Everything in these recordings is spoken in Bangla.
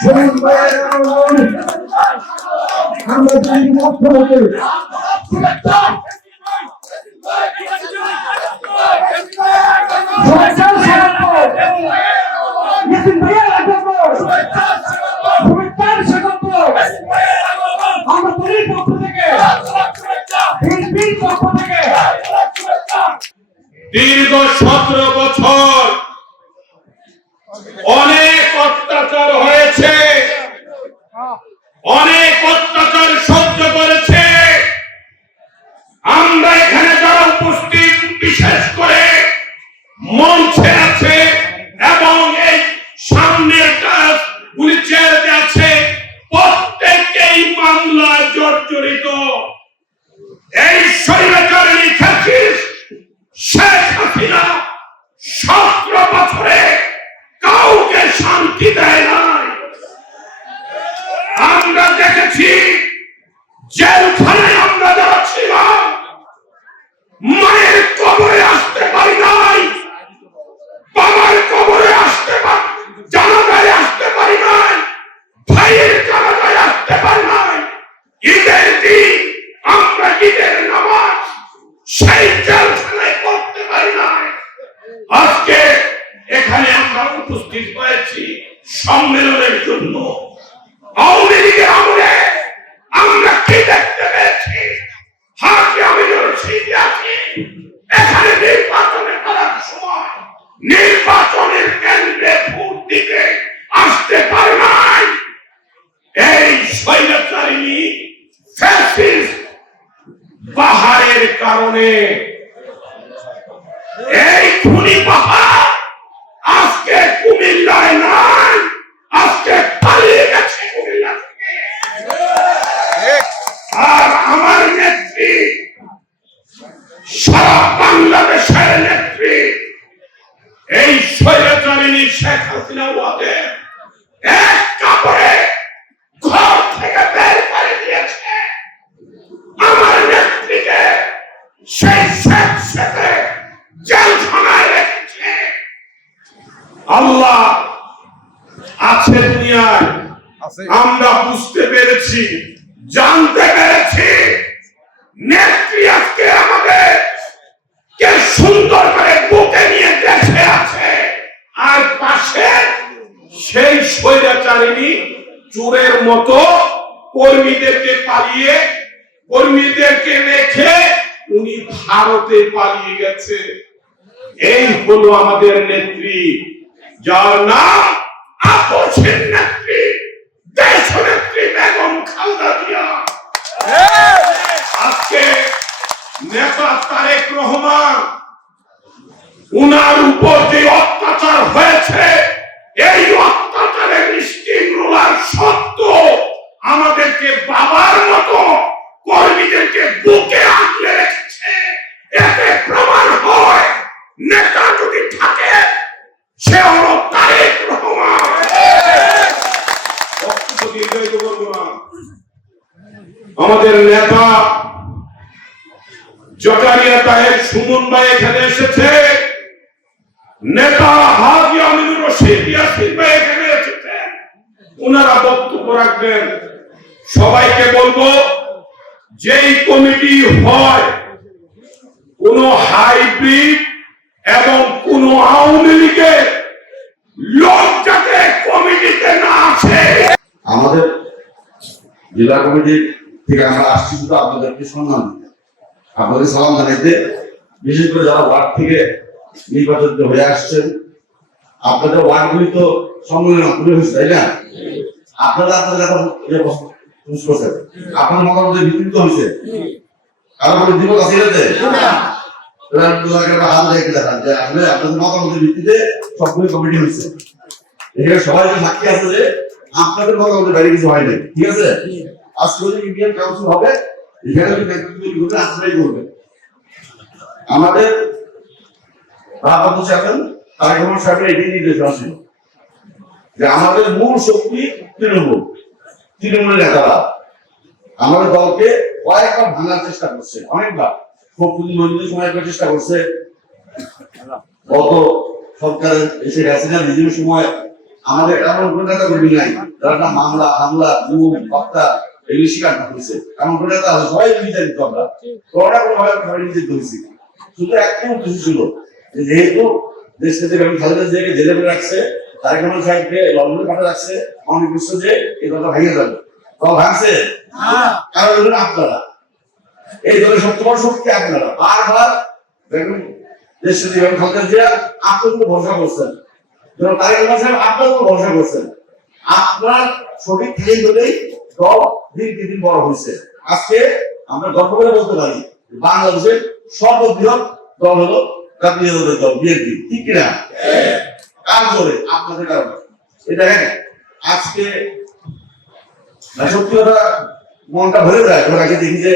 শুনুন ভাইয়ের আমরা যদি পক্ষ থেকে সরকার স্বাগত নিতিন ভাইয়া স্বাগত সরকার স্বাগত আমরা দলের পক্ষ থেকে বিএনপির পক্ষ থেকে দীর্ঘ সতেরো বছর অনেক অত্যাচার হয়েছে অনেক অত্যাচার সহ্য করেছে আমরা এখানে যারা উপস্থিত বিশেষ করে মঞ্চে আছে এবং এই সামনের কাজ হুইলচেয়ারে আছে। প্রত্যেকেই মামলায় জর্জরিত। এই স্বৈরাচারী হাসিনা বছরে কাউকে শান্তি দেয় নাই। আমরা দেখেছি জেলখানায় আমরা যারা ছিলাম মায়ের কবরে আসতে পারি নাই বাবার কবরে আসতে পারি জানাজায় আসতে পারি নাই ভাইয়ের জানাজায় আসতে পারি নাই ঈদের দিন আমরা ঈদের নামাজ সেই জেলখানায় পড়তে পারি নাই আজকে এখানে আমরা উপস্থিত হয়েছি সম্মেলনের জন্য আওয়ামী লীগের আমলে আমরা কি দেখতে পেয়েছি হাজি আমিনুর রশিদ আছি এখানে নির্বাচনে করার সময় নির্বাচনের কেন্দ্রে ভোট দিতে আসতে পারে নাই এই স্বৈরাচারিণী ফ্যাসিস্ট পাহাড়ের কারণে খুনি পাহাড় আজকে কুমিল্লায় নাই আজকে পালিয়ে গেছে কুমিল্লা থেকে আর আমার নেত্রী সারা বাংলাদেশের নেত্রী এই স্বৈরাচারিণী শেখ হাসিনা ওয়াদের এক কাপড়ে ঘর থেকে বের করে দিয়েছে আমার নেত্রীকে সেই শেখ শেখে জেলখানায় রেখেছে আল্লাহ আছে। দুনিয়ায় আমরা বুঝতে পেরেছি জানতে পেরেছি। নেত্রী আজকে আমাদের কে সুন্দর করে বুকে নিয়ে দেশে আছে। আর পাশে সেই স্বৈরাচারিণী চোরের মতো কর্মীদেরকে পালিয়ে কর্মীদেরকে রেখে উনি ভারতে পালিয়ে গেছে। এই হলো আমাদের নেত্রী যার নাম আপসের নেত্রী দেশ নেত্রী বেগম খালদা জিয়া। আজকে নেতা তারেক রহমান উনার উপর যে অত্যাচার হয়েছে এই অত্যাচারের স্টিম রোলার সত্য আমাদেরকে বাবার মতো কর্মীদেরকে বুকে আঁকলে রেখেছে এতে প্রমাণ হয় নেতা যদি থাকে সে হলো তারেক রহমান বক্তব্য দীর্ঘায়িত করব না। আমাদের নেতা জকারিয়া তাহের সুমন ভাই এখানে এসেছে। নেতা হাজি আমিনুর রশিদ ইয়াসিন ভাই এখানে এসেছে। ওনারা বক্তব্য রাখবেন। সবাইকে বলব, যেই কমিটি হয়, কোন হাইব্রিড এবং কোন আওয়ামী লীগের লোক যাতে কমিটিতে না আসে। আমাদের জেলা কমিটি থেকে আমরা আসছি শুধু আপনাদেরকে সম্মান দিতে আপনাদের সালাম জানাইতে বিশেষ করে যারা ওয়ার্ড থেকে নির্বাচিত হয়ে আসছেন, আপনাদের ওয়ার্ডগুলি তো সম্মেলন হয়েছে, তাই না? আপনারা আপনাদের এখন আপনার মতামতের ভিত্তিতে হয়েছে। কারও কোনো দ্বিমত আছে এটাতে। হাত রেখে দেখান যে আসলে আপনাদের মতামতের ভিত্তিতে সবগুলি কমিটি হয়েছে। এখানে সবাই সাক্ষী আছে যে আপনাদের মতামতের বাইরে কিছু হয়নি ঠিক আছে? আজকে ইন্ডিয়ান কাউন্সিল হবে তৈরি করবে আমাদের ভারপ্রাপ্ত সাহেবের এটি যে আমাদের মূল শক্তি তৃণমূল, তৃণমূলের নেতারা। আমাদের দলকে কয়েকবার ভাঙার চেষ্টা করছে, অনেকবার। খুব প্রতিবন্ধী সময় চেষ্টা করছে। গত সরকারের এসে রিজিমের সময় আমাদের এমন কোনো নেতা কর্মী নাই। যারা মামলা, হামলা, গুম, হত্যা এগুলি স্বীকার করতেছে কোনো নেতা আছে সবাই বিচারিত আমরা। করোনা কোনো ভাবে নিজে ধরেছি শুধু একটাই উদ্দেশ্য ছিল যেহেতু দেশ থেকে আমি খালেদা জিয়াকে জেলে করে রাখছে তারেক রহমান সাহেবকে লন্ডনে পাঠা রাখছে অনেক বিশ্ব যে এই দলটা ভেঙে যাবে। দল ভাঙছে? কারণ আপনারা। এই দলের সবচেয়ে শক্তি আপনারা। বারবার দেখুন দেশ থেকে আমি খালেদা জিয়া আপনার উপর ভরসা করছেন। তারেক রহমান সাহেব আপনার উপর ভরসা করছেন। আপনার সঠিক থেকে হলেই দল দিন দিন বড় হয়েছে। আজকে আমরা গর্ব করে বলতে পারি বাংলাদেশের সর্ববৃহৎ দল হলো জাতীয় দলের দল, বিএনপি। ঠিক কিনা? আপনাদের কারণে এটা হ্যাঁ আজকে সত্যি কথা মনটা ভরে যায়। আগে দেখি যে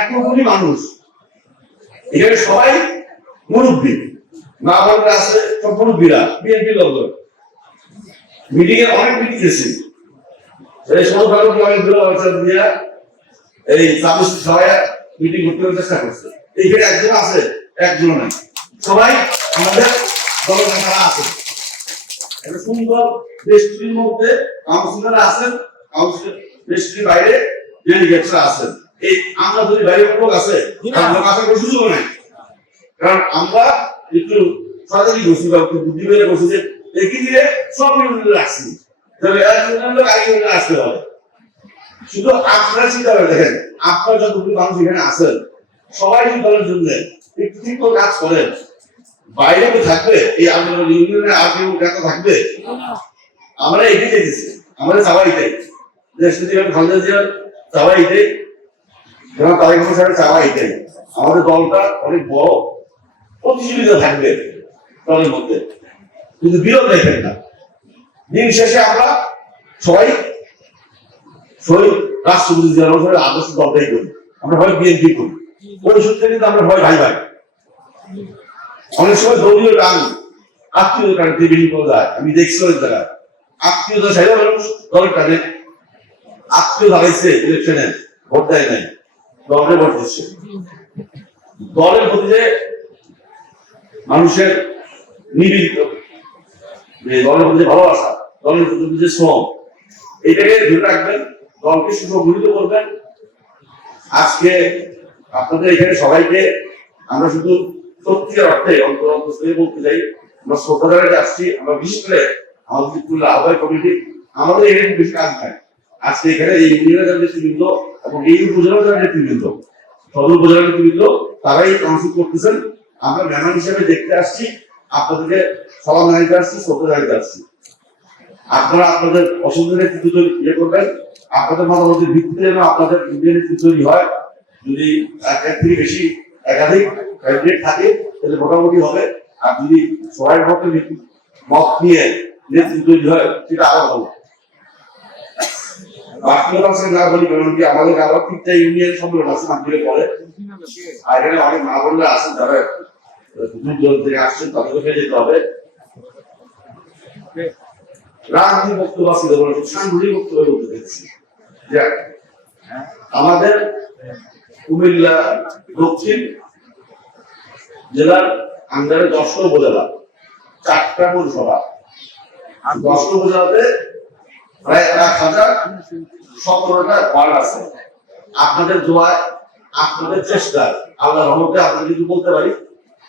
এতগুলি মানুষ। এখানে সবাই মুরব্বী। মা বোনরা আছে সব মুরব্বীরা বিএনপি লোকজন। মিটিং এ অনেক মিটিং গেছি এই সময় অনেকগুলো অবসর দিয়া এই চালু সবাই মিটিং করতে করতে চেষ্টা করছে। এইখানে একজন আছে একজন নাই। সবাই আমাদের দলের আছে। একটা সুন্দর দেশটির মধ্যে কাউন্সিলর আছেন কাউন্সিলর দেশটির বাইরে ডেলিগেটরা আছেন। এই আমরা যদি বাইরে লোক আছে আমরা আশা করি সুযোগ নাই। কারণ আমরা একটু সরকারি ঘোষণা বুদ্ধি বেড়ে বসে যে একই দিলে সব মিলে রাখছি। আসতে হবে। শুধু আপনারা চিন্তা করে দেখেন, আপনার যতগুলো মানুষ এখানে আছেন, সবাই যদি জন্য একটু ঠিক করে কাজ করেন। বাইরে কেউ থাকবে, এই আন্দোলন ইউনিয়নে থাকবে? আমরা এগিয়ে যেতেছি আমাদের চাওয়া এটাই। দেশ থেকে খালেদা জিয়ার চাওয়া এটাই। যেমন তারেক এটাই। আমাদের দলটা অনেক বড়, প্রতিযোগিতা থাকবে দলের মধ্যে। কিন্তু বিরোধ না দিন শেষে আমরা সবাই শহীদ রাষ্ট্রপতি জিয়া আদর্শ দলটাই করি। আমরা হয় বিএনপি করি। ওই সূত্রে কিন্তু আমরা হয় ভাই ভাই। অনেক সময় দলীয় টান, আত্মীয় টান টেবিল করে যায়। আমি দেখছি অনেক জায়গায়। আত্মীয়তা চাইলে মানুষ, দলের টানে। আত্মীয় দাঁড়াইছে ইলেকশনে ভোট দেয় নাই। দলের ভোট দিচ্ছে। দলের প্রতি যে মানুষের নিবেদিত দলের প্রতি ভালোবাসা দলের শ্রম। এটাকে ধরে রাখবেন, দলকে সুসংগঠিত করবেন। আজকে আপনাদের এখানে সবাইকে আমরা শুধু সত্যিকার অর্থে অন্তর অন্তস্থলে বলতে চাই। আমরা জানাতে আসছি, আমরা বিশেষ করে আমাদের ত্রিপুরা আহ্বায়ক কমিটি, আমাদের এখানে বেশি কাজ নাই। আজকে এখানে এই ইউনিয়নের যারা নেতৃবৃন্দ এবং এই উপজেলার যারা নেতৃবৃন্দ, সদর উপজেলার নেতৃবৃন্দ, তারাই কাউন্সিল করতেছেন। আমরা মেহমান হিসেবে দেখতে আসছি, আপনাদেরকে সালাম জানাইতে আসছি, শ্রদ্ধা জানাইতে আসছি। আপনারা আপনাদের পছন্দের নেতৃত্ব তৈরি ইয়ে করবেন, আপনাদের মতামতের ভিত্তিতে যেন আপনাদের ইউনিয়ন নেতৃত্ব তৈরি হয়, যদি একের থেকে বেশি একাধিক ক্যান্ডিডেট থাকে, তাহলে মোটামুটি হবে। আর যদি সবাই মতে মত নিয়ে নেতৃত্ব তৈরি হয়, সেটা আরও ভালো। আমাদের আবার তিনটা ইউনিয়ন সম্মেলন আছে মাধ্যমিক পরে আর এখানে অনেক মা বোনরা আছেন তারা দূর দূর থেকে আসছেন, তাদেরকে যেতে হবে। রাজনীতি বক্তব্য আছে বলে সাংগঠনিক বক্তব্য বলতে চাইছি। যে আমাদের কুমিল্লা দক্ষিণ জেলার আন্ডারে দশটা উপজেলা, চারটা পৌরসভা। আর দশটা উপজেলাতে প্রায় এক হাজার সতেরোটা ওয়ার্ড আছে। আপনাদের দোয়ায়, আপনাদের চেষ্টা আল্লাহ রহমতে আপনাদের কিছু বলতে পারি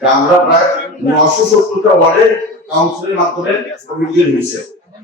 আমরা প্রায় নশো সত্তরটা ওয়ার্ডে কাউন্সিলের মাধ্যমে হয়েছে।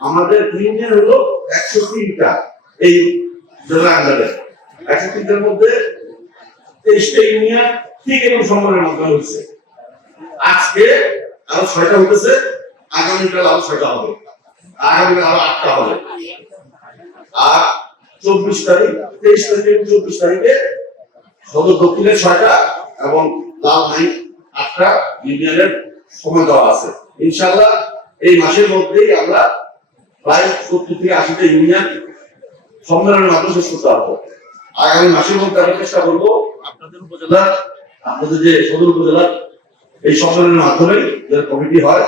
আমাদের ইউনিয়ন হলো একশো তিনটা এই আন্ডারে। একশো তিনটার মধ্যে তেইশটা ইউনিয়ন ঠিক এবং সম্মানের মাধ্যমে হচ্ছে আজকে আরও ছয়টা হতেছে আগামীকাল আরও ছয়টা হবে। আগামীকাল আরও আটটা হবে। আর চব্বিশ তারিখ, তেইশ তারিখ এবং চব্বিশ তারিখে সদর দক্ষিণের ছয়টা এবং লাল নাই আটটা ইউনিয়নের সময় দেওয়া আছে। ইনশাল্লাহ এই মাসের মধ্যেই আমরা প্রায় সত্তর থেকে আশিটা ইউনিয়ন সম্মেলনের মাধ্যমে শেষ করতে পারব আগামী মাসের মধ্যে আমি চেষ্টা করব আপনাদের উপজেলার, আপনাদের যে সদর উপজেলার এই সম্মেলনের মাধ্যমে যে কমিটি হয়